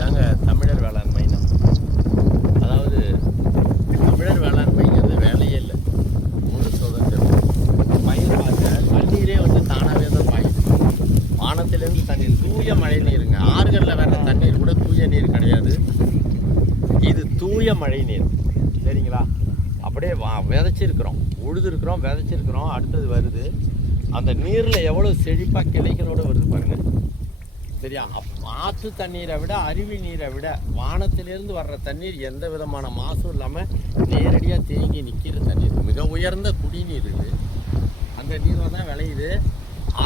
தாங்க தமிழர் வேளாண்மைனா அதாவது தமிழர் வேளாண்மைங்கிறது வேலையே இல்லை. முழு சுதந்திரம் பயிர் பார்க்க தண்ணீரே வந்து தானாகவே தான் பாயுது வானத்திலேருந்து தண்ணீர் தூய மழை நீருங்க. ஆறுகளில் வர்ற தண்ணீர் கூட தூய நீர் கிடையாது. இது தூய மழை நீர். சரிங்களா? அப்படியே வா விதைச்சிருக்கிறோம். உழுதுருக்குறோம் விதைச்சிருக்கிறோம் அடுத்தது வருது. அந்த நீரில் எவ்வளோ செழிப்பாக கிளைகளோடு வருது பாருங்கள் சரியா ஆற்று தண்ணீரை விட அருவி நீரை விட வானத்திலிருந்து வர்ற தண்ணீர் எந்த விதமான மாசும் இல்லாமல் நேரடியாக தேங்கி நிற்கிற தண்ணீர். மிக உயர்ந்த குடிநீர் இது. அந்த நீர் தான் விளையுது.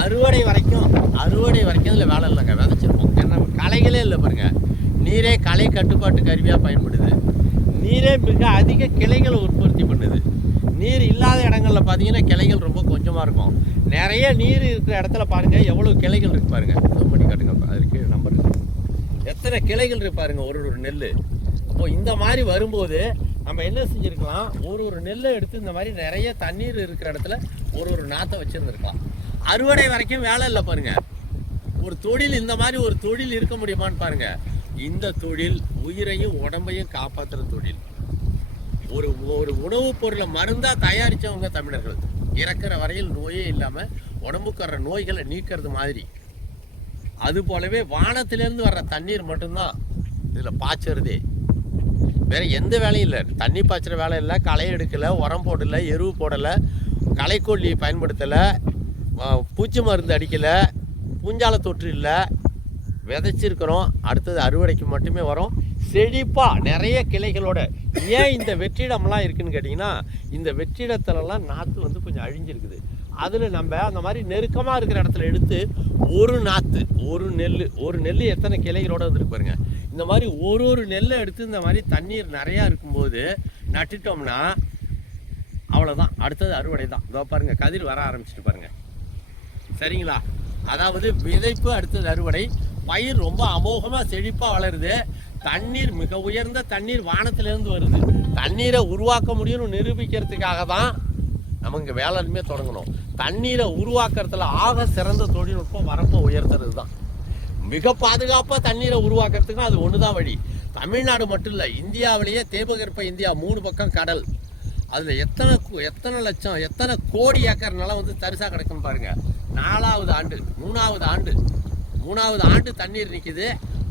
அறுவடை வரைக்கும் அறுவடை வரைக்கும் அதில் வேலை இல்லைங்க. விதைச்சிருப்போம். ஏன்னா களைகளே இல்லை பாருங்கள் நீரே களை கட்டுப்பாட்டு கருவியாக பயன்படுது. நீரே மிக அதிக கிளைகளை உற்பத்தி பண்ணுது. நீர் இல்லாத இடங்கள்ல பார்த்தீங்கன்னா கிளைகள் ரொம்ப கொஞ்சமாக இருக்கும். நிறைய நீர் இருக்கிற இடத்துல பாருங்கள் எவ்வளோ கிளைகள் இருக்கு பாருங்கள் ஜூம் பண்ணி காட்டுங்க அதுக்கு நம்பர் எத்தனை கிளைகள் இருக்கு பாருங்கள் ஒரு ஒரு நெல் அப்போது இந்த மாதிரி வரும்போது நம்ம என்ன செஞ்சுருக்கலாம்? ஒரு ஒரு நெல்லை எடுத்து இந்த மாதிரி நிறைய தண்ணீர் இருக்கிற இடத்துல ஒரு ஒரு நாற்றை வச்சுருந்துருக்கலாம். அறுவடை வரைக்கும் வேலை இல்லை பாருங்கள் ஒரு தொழில் இந்த மாதிரி ஒரு தொழில் இருக்க முடியுமான்னு பாருங்க. இந்த தொழில் உயிரையும் உடம்பையும் காப்பாற்றுற தொழில். ஒரு ஒரு உணவுப் பொருளை மருந்தாக தயாரித்தவங்க தமிழர்கள். இறக்குற வரையில் நோயே இல்லாமல் உடம்புக்கு வர்ற நோய்களை நீக்கிறது மாதிரி. அது போலவே வானத்திலேருந்து வர்ற தண்ணீர் மட்டும்தான் இதில் பாய்ச்சறதே. வேறு எந்த வேலையும் இல்லை. தண்ணி பாய்ச்சிற வேலை இல்லை களை எடுக்கலை உரம் போடல எருவு போடல களைக்கொல்லி பயன்படுத்தலை பூச்சி மருந்து அடிக்கலை பூஞ்சால தொற்று இல்லை விதைச்சிருக்கிறோம் அடுத்தது அறுவடைக்கு மட்டுமே வரும். செழிப்பாக நிறைய கிளைகளோட ஏன் இந்த வெற்றிடம்லாம் இருக்குன்னு கேட்டிங்கன்னா இந்த வெற்றிடத்துலலாம் நாற்று வந்து கொஞ்சம் அழிஞ்சிருக்குது. அதில் நம்ம அந்த மாதிரி நெருக்கமாக இருக்கிற இடத்துல எடுத்து ஒரு நாற்று ஒரு நெல் ஒரு நெல் எத்தனை கிளைகளோடு வந்துருக்கு பாருங்க. இந்த மாதிரி ஒரு ஒரு நெல்லை எடுத்து இந்த மாதிரி தண்ணீர் நிறையா இருக்கும்போது நட்டுட்டோம்னா அவ்வளோதான் அடுத்தது அறுவடை தான். இதோ பாருங்கள் கதிர் வர ஆரம்பிச்சிட்டு பாருங்கள் சரிங்களா? அதாவது விதைப்பு அடுத்தது அறுவடை. பயிர் ரொம்ப அமோகமாக செழிப்பாக வளருது. தண்ணீர் மிக உயர்ந்த தண்ணீர் வானத்திலிருந்து வருது. தண்ணீரை உருவாக்க முடியும்னு நிரூபிக்கிறதுக்காக தான் நம்ம இங்கே வேளாண்மையே தொடங்கணும். தண்ணீரை உருவாக்குறதுல ஆக சிறந்த தொழில்நுட்பம் வரப்போ உயர்த்துறது தான் மிக பாதுகாப்பாக தண்ணீரை உருவாக்குறதுக்கும் அது ஒன்று தான் வழி. தமிழ்நாடு மட்டும் இல்லை இந்தியாவிலேயே தேபகற்ப இந்தியா மூணு பக்கம் கடல். அதில் எத்தனை எத்தனை லட்சம் எத்தனை கோடி ஏக்கர் நிலம் வந்து தரிசாக கிடக்கும் பாருங்க. நாலாவது ஆண்டு மூணாவது ஆண்டு மூணாவது ஆண்டு தண்ணீர் நிற்கிது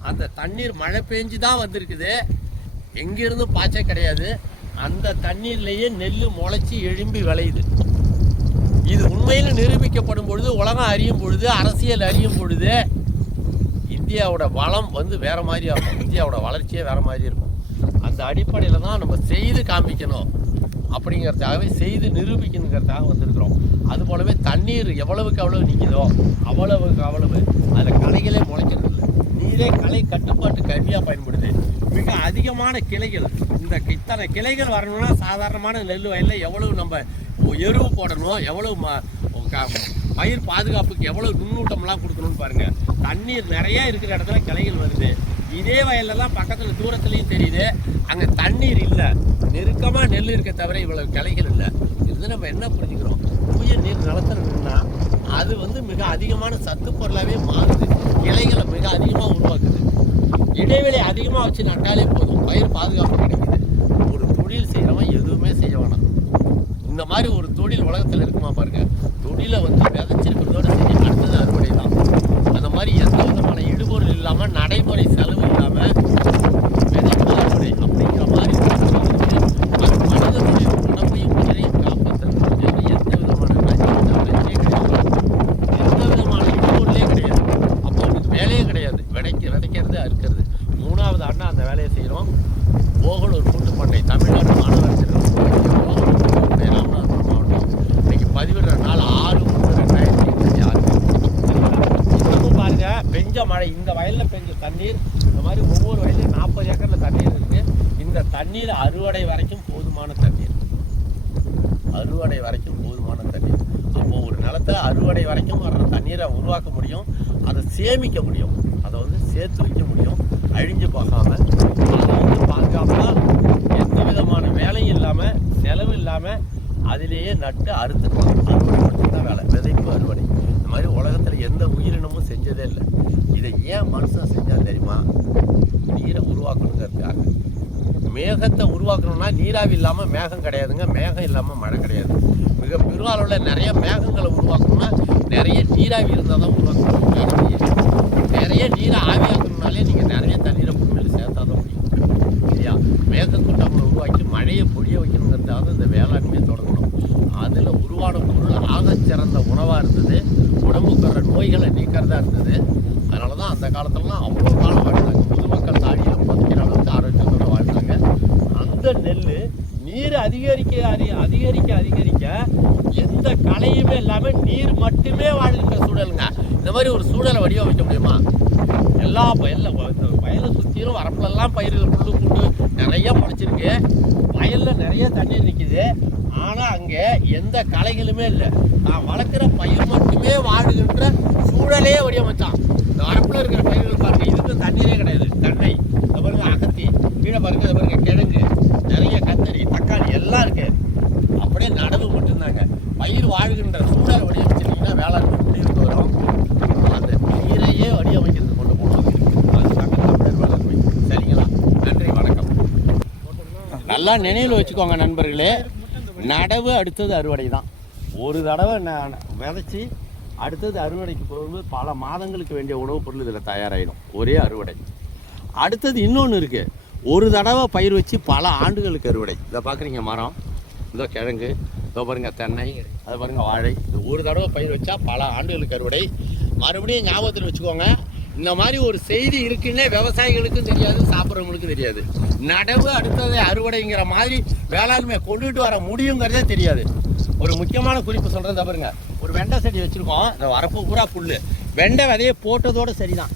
அந்த தண்ணீர் மழை பெஞ்சு தான் வந்திருக்குது. எங்கேருந்து பாய்ச்சே கிடையாது. அந்த தண்ணீர்லேயே நெல் முளைச்சி எழும்பி விளையுது. இது உண்மையில் நிரூபிக்கப்படும் பொழுது உலகம் அறியும் பொழுது அரசியல் அறியும் பொழுது இந்தியாவோட வளம் வந்து வேற மாதிரி இருக்கும் இந்தியாவோட வளர்ச்சியே வேற மாதிரி இருக்கும். அந்த அடிப்படையில் தான் நம்ம செய்து காமிக்கணும் அப்படிங்கிறதுக்காகவே செய்து நிரூபிக்கணுங்கிறதுக்காக வந்திருக்கிறோம். அது போலவே தண்ணீர் எவ்வளவுக்கு அவ்வளவு நிற்கிதோ அவ்வளவுக்கு அவ்வளவு. அதில் களைகளே முளைக்கிறது இல்லை நீரே கலை கட்டுப்பாட்டு கருவியாக பயன்படுது. மிக அதிகமான கிளைகள் இந்த இத்தனை கிளைகள் வரணும்னா சாதாரணமான நெல் வயலில் எவ்வளவு நம்ம எருவு போடணும் எவ்வளவு ம- க- பயிர் பாதுகாப்புக்கு எவ்வளோ நுண்ணூட்டம்லாம் கொடுக்கணும்னு பாருங்கள் தண்ணீர் நிறைய இருக்கிற இடத்துல கிளைகள் வருது. இதே வயல்லலாம் பக்கத்தில் தூரத்துலையும் தெரியுது. அங்கே தண்ணீர் இல்லை. நெருக்கமாக நெல் இருக்க தவிர இவ்வளவு கிளைகள் இல்லை. இது நம்ம என்ன புரிஞ்சுக்கிறோம்? தூய நீர் நிலத்துல நின்னா அது வந்து மிக அதிகமான சத்து பொருளாகவே மாறுது. இலைகளை மிக அதிகமாக உருவாக்குது. இடைவெளி அதிகமாக வச்சு நட்டாலே போதும். பயிர் பாதுகாப்பு கிடைக்குது. ஒரு தொழில் செய்கிறவன் எதுவுமே செய்ய வேணாம். இந்த மாதிரி ஒரு தொழில் உலகத்தில் இருக்குமா பாருங்க. தொழிலை வந்து விதைச்சிருக்கிறதோட சரி அடுத்தது அறுவடை தான் அந்த மாதிரி எந்த விதமான இடுபொருள் இல்லாமல் நடை செலவு இல்லாமல் விதைப்பு அறுவடை அப்படிங்கிற மாதிரி ஒரு தொழில் இருக்கு. அது மனிதனுடைய உடம்பையும் உயிரையும் காப்பாற்றுறது எந்த விதமான நஞ்சு நஞ்சே கிடையாது எந்த விதமான இடுபொருளே கிடையாது அப்போ உங்களுக்கு வேலையே கிடையாது விதைக்க விதைக்கிறது அறுக்கிறது மூணாவது ஆண்டு அந்த வேலையை செய்கிறோம் போகலூர் கூட்டுப்பண்ணை தமிழ்நாடு மாநகராட்சி போகலூர் கூட்டுப்பண்ணை ராமநாதபுரம் மாவட்டம் இன்னைக்கு பதிவிடுற நாள் ஆறு மூணு ரெண்டாயிரத்தி இருபத்தி ஆறு இன்னமும் பாருங்க பெஞ்ச மழை இந்த தண்ணீர் இந்த மாதிரி ஒவ்வொரு வயலையும் நாற்பது ஏக்கரில் தண்ணீர் இருக்குது இந்த தண்ணீர் அறுவடை வரைக்கும் போதுமான தண்ணீர். அறுவடை வரைக்கும் போதுமான தண்ணீர். அப்போ ஒரு நிலத்தில் அறுவடை வரைக்கும் வர்ற தண்ணீரை உருவாக்க முடியும் அதை சேமிக்க முடியும். அதை வந்து சேர்த்து வைக்க முடியும். அழிஞ்சு போகாமல் அதை வந்து பாதுகாப்பாக எந்த விதமான வேலையும் இல்லாமல் செலவு இல்லாமல் அதிலேயே நட்டு அறுத்துக்கலாம் அறுவடை மட்டும்தான் வேலை. விதைப்பு அறுவடை இந்த மாதிரி உலகத்துல எந்த உயிரினமும் செஞ்சதே இல்லை இதை ஏன் மனுஷன் செஞ்சால் தெரியுமா? நீரை உருவாக்கணுங்கிறதுக்காக. மேகத்தை உருவாக்கணும்னா நீராவி இல்லாமல் மேகம் கிடையாதுங்க. மேகம் இல்லாமல் மழை கிடையாது. மிக பெருமளவில் நிறைய மேகங்களை உருவாக்கணும்னா நிறைய நீராவி இருந்தால் தான் உருவாக்கணும் முடியும் நிறைய நீரை ஆவியாக்கணும்னாலே நீங்கள் நிறைய தண்ணீரை பூமியில் சேர்த்தா தான் முடியும் இல்லையா மேகக்கூட்டங்களை உருவாக்கி மழையை பொழிய வைக்கணுங்கிறதுக்காக இந்த வேளாண்மையை தொடங்கணும் அதில் உருவான பொருள் ஆகச் சிறந்த உணவாக இருந்தது உடம்புக்கு வர நோய்களை நீக்கிறதா இருந்தது அதனால தான் அந்த காலத்துலலாம் அவ்வளோ காலம் வாழ்ந்தாங்க பொதுமக்கள் தாடியில் புதைக்கிற அளவுக்கு ஆரோக்கியத்தோட வாழ்ந்தாங்க அந்த நெல் நீர் அதிகரிக்க அதிகரிக்க அதிகரிக்க எந்த களையுமே இல்லாமல் நீர் மட்டுமே வாழ்கின்ற சூழலுங்க. இந்த மாதிரி ஒரு சூழலை வடிவமைக்க முடியுமா? எல்லா வயல்ல வயலை சுற்றிலும் வரப்புலெல்லாம் பயிர்கள் புல்லு புண்டு நிறைய முளைச்சிருக்கு வயலில் நிறைய தண்ணி நிற்கிது ஆனால் அங்கே எந்த களைகளுமே இல்லை. நான் வளர்க்குற பயிர் மட்டுமே வாழுகின்ற சூழலே வடிவமைச்சான். இந்த வரப்பில் இருக்கிற பயிர்கள் பாருங்கள் இதுக்கும் தண்ணீரே கிடையாது. தண்ணை இந்த பாருங்க அகத்தி கீழே பாருங்கள் இந்த கிழங்கு. நிறைய கத்தரி தக்காளி எல்லாம் இருக்கு. அப்படியே நடவு மட்டும்தாங்க. பயிர் வாழ்கின்ற சூழல் வடிவமைச்சிட்டிங்கன்னா வேளாண்மை முடிவுக்கு வரும். அந்த பயிரையே வடிவமைக்கிறது கொண்டு போகணும். அதுதாங்க தமிழர் வேளாண்மை சரிங்களா? நன்றி வணக்கம். நல்லா நினைவில் வச்சுக்கோங்க நண்பர்களே. நடவு அடுத்தது அறுவடை தான். ஒரு தடவை நான் விதைச்சி அடுத்தது அறுவடைக்கு போகும்போது பல மாதங்களுக்கு வேண்டிய உணவுப் பொருள் இதில் தயாராகிடும் ஒரே அறுவடை. அடுத்தது இன்னொன்று இருக்குது ஒரு தடவை பயிர் வச்சு பல ஆண்டுகளுக்கு அறுவடை. இதை பார்க்குறீங்க மரம். இதோ கிழங்கு இதோ பாருங்க தென்னை அதை பாருங்கள் வாழை. இது ஒரு தடவை பயிர் வச்சா பல ஆண்டுகளுக்கு அறுவடை. மறுபடியும் ஞாபகத்தில் வச்சுக்கோங்க இந்த மாதிரி ஒரு செய்தி இருக்குன்னே விவசாயிகளுக்கும் தெரியாது சாப்பிட்றவங்களுக்கும் தெரியாது. நடவு அடுத்தது அறுவடைங்கிற மாதிரி வேளாண்மையை கொண்டுட்டு வர முடியுங்கிறதே தெரியாது. ஒரு முக்கியமான குறிப்பு சொல்கிறேன் பாருங்க. ஒரு வெண்டை செடி வச்சுருக்கோம் இந்த வரப்பு பூரா புல் வெண்டை விதையை போட்டதோட சரிதான்.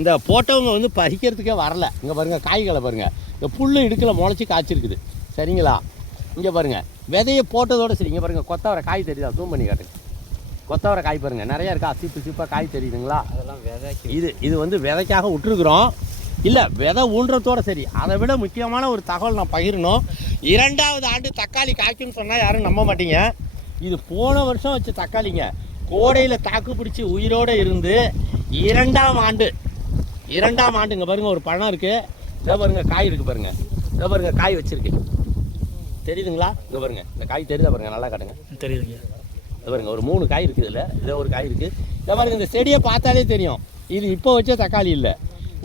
இந்த போட்டவங்க வந்து பறிக்கிறதுக்கே வரல. இங்கே பாருங்க காய்களை பாருங்க. இந்த புல்லு இடுக்கில் முளைச்சி காய்ச்சிருக்குது. சரிங்களா? இங்கே பாருங்க விதையை போட்டதோட சரி. இங்கே பாருங்க கொத்தவரை காய் தெரியுதா? ஜூம் பண்ணி காட்டுங்க. கொத்தவரை காய் பாருங்க. நிறைய இருக்கா? சிப்பு சிப்பாக காய் தெரியுதுங்களா? அதெல்லாம் விதைக்கு. இது இது வந்து விதைக்காக விட்டுருக்குறோம். இல்லை விதை ஊன்றத்தோட சரி. அதை விட முக்கியமான ஒரு தகவல் நான் பகிரணும். இரண்டாவது ஆண்டு தக்காளி காய்க்கும்னு சொன்னால் யாரும் நம்ப மாட்டீங்க. இது போன வருஷம் வச்ச தக்காளிங்க. கோடையில் தாக்கு பிடிச்சி உயிரோடு இருந்து இரண்டாம் ஆண்டு இரண்டாம் ஆண்டு இங்கே பாருங்க ஒரு பழம் இருக்குது இதை பாருங்க காய் இருக்குது பாருங்க. இதை பாருங்க காய் வச்சிருக்கு. தெரியுதுங்களா? இங்கே பாருங்க இந்த காய் தெரியுதா பாருங்க நல்லா காட்டுங்க. தெரியுதுங்க. இது பாருங்க ஒரு மூணு காய் இருக்குது இதில். இதில் ஒரு காய் இருக்குது இதை பாருங்க இந்த செடியை பார்த்தாலே தெரியும். இது இப்போ வச்ச தக்காளி இல்லை.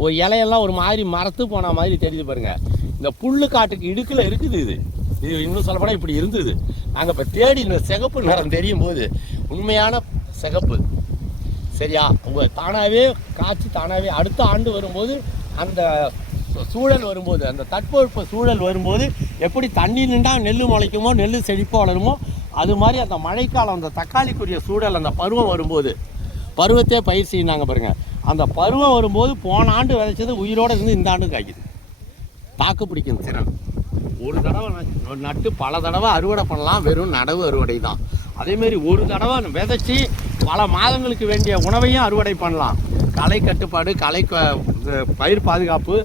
ஒரு இலையெல்லாம் ஒரு மாதிரி மரத்து போன மாதிரி தெரியுது பாருங்க. இந்த புல்லு காட்டுக்கு இடுக்கில் இருக்குது இது. இது இன்னும் சொல்லப்போனால் இப்படி இருந்தது. நாங்கள் இப்போ தேடி இந்த சிகப்பு நிறம் தெரியும் போது உண்மையான சிகப்பு. சரியா? உங்கள் தானாகவே காய்ச்சி தானாகவே அடுத்த ஆண்டு வரும்போது அந்த சூழல் வரும்போது அந்த தட்பவெப்ப சூழல் வரும்போது எப்படி தண்ணி நின்றா நெல் முளைக்குமோ நெல் செழிப்பாக வளருமோ அது மாதிரி அந்த மழைக்காலம் அந்த தக்காளிக்குரிய சூழல் அந்த பருவம் வரும்போது பருவத்தே பயிர் செய்யினாங்க பாருங்கள் அந்த பருவம் வரும்போது போன ஆண்டு விதைச்சது உயிரோடு இருந்து இந்த ஆண்டு காய்க்குது. தாக்கு பிடிக்கும் திறன். ஒரு தடவை நட்டு பல தடவை அறுவடை பண்ணலாம். வெறும் நடவு அறுவடை தான். அதேமாரி ஒரு தடவை விதைச்சி பல மாதங்களுக்கு வேண்டிய உணவையும் அறுவடை பண்ணலாம். களை கட்டுப்பாடு களை க- பயிர் பாதுகாப்பு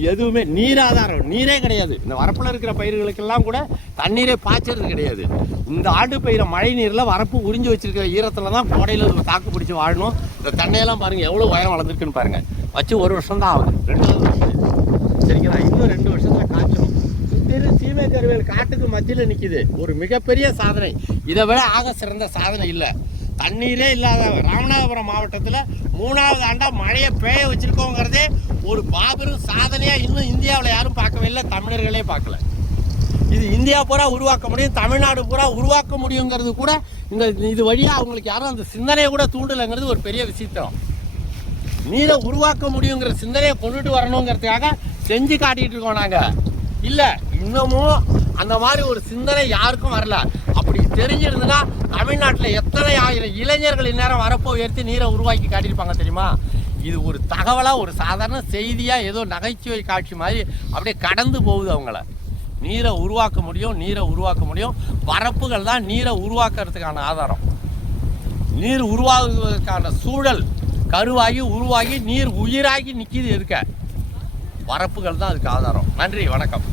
எதுவுமே நீராதாரம் நீரே கிடையாது. இந்த வரப்பில் இருக்கிற பயிர்களுக்கெல்லாம் கூட தண்ணீரே பாய்ச்சறது கிடையாது. இந்த ஆண்டு பெய்கிற மழை நீரில் வரப்பு உறிஞ்சி வச்சிருக்கிற ஈரத்தில் தான் கோடையில் தாக்கு பிடிச்சி வாழணும். இந்த தண்டையெல்லாம் பாருங்கள் எவ்வளோ உயரம் வளர்ந்துருக்குன்னு பாருங்கள் வச்சு ஒரு வருஷம் தான் ஆகுது. ரெண்டாவது வருஷம். சரிங்களா? இன்னும் ரெண்டு வருஷத்துல காய்ச்சணும் சுத்திலும் சீமை கருவேல் காட்டுக்கு மத்தியில் நிற்கிது ஒரு மிகப்பெரிய சாதனை. இதை விட ஆக சிறந்த சாதனை இல்லை. தண்ணீரே இல்லாத ராமநாதபுரம் மாவட்டத்தில் மூணாவது ஆண்டா மழையை பெய்ய வச்சுருக்கோங்கிறதே ஒரு மாபெரும் சாதனையாக இன்னும் இந்தியாவில் யாரும் பார்க்கவே இல்லை தமிழர்களே பார்க்கல. இது இந்தியா பூரா உருவாக்க முடியும் தமிழ்நாடு பூரா உருவாக்க முடியுங்கிறது கூட இந்த இது வழியாக அவங்களுக்கு யாரும் அந்த சிந்தனையை கூட தூண்டலைங்கிறது ஒரு பெரிய விஷயம் நீரை உருவாக்க முடியுங்கிற சிந்தனையை கொண்டுட்டு வரணுங்கிறதுக்காக செஞ்சு காட்டிகிட்டு இருக்கோம் நாங்கள் இல்லை இன்னமும் அந்த மாதிரி ஒரு சிந்தனை யாருக்கும் வரல. தெரிஞ்சிருந்ததுன்னா தமிழ்நாட்டில் எத்தனை ஆயிரம் இளைஞர்கள் இந்நேரம் வரப்போ உயர்த்தி நீரை உருவாக்கி காட்டியிருப்பாங்க தெரியுமா? இது ஒரு தகவலாக ஒரு சாதாரண செய்தியாக ஏதோ நகைச்சுவை காட்சி மாதிரி அப்படியே கடந்து போகுது அவங்கள. நீரை உருவாக்க முடியும் நீரை உருவாக்க முடியும். வரப்புகள் தான் நீரை உருவாக்குறதுக்கான ஆதாரம். நீர் உருவாகுவதற்கான சூழல் கருவாகி உருவாகி நீர் உயிராகி நிற்கிது இருக்க. வரப்புகள் தான் அதுக்கு ஆதாரம். நன்றி வணக்கம்.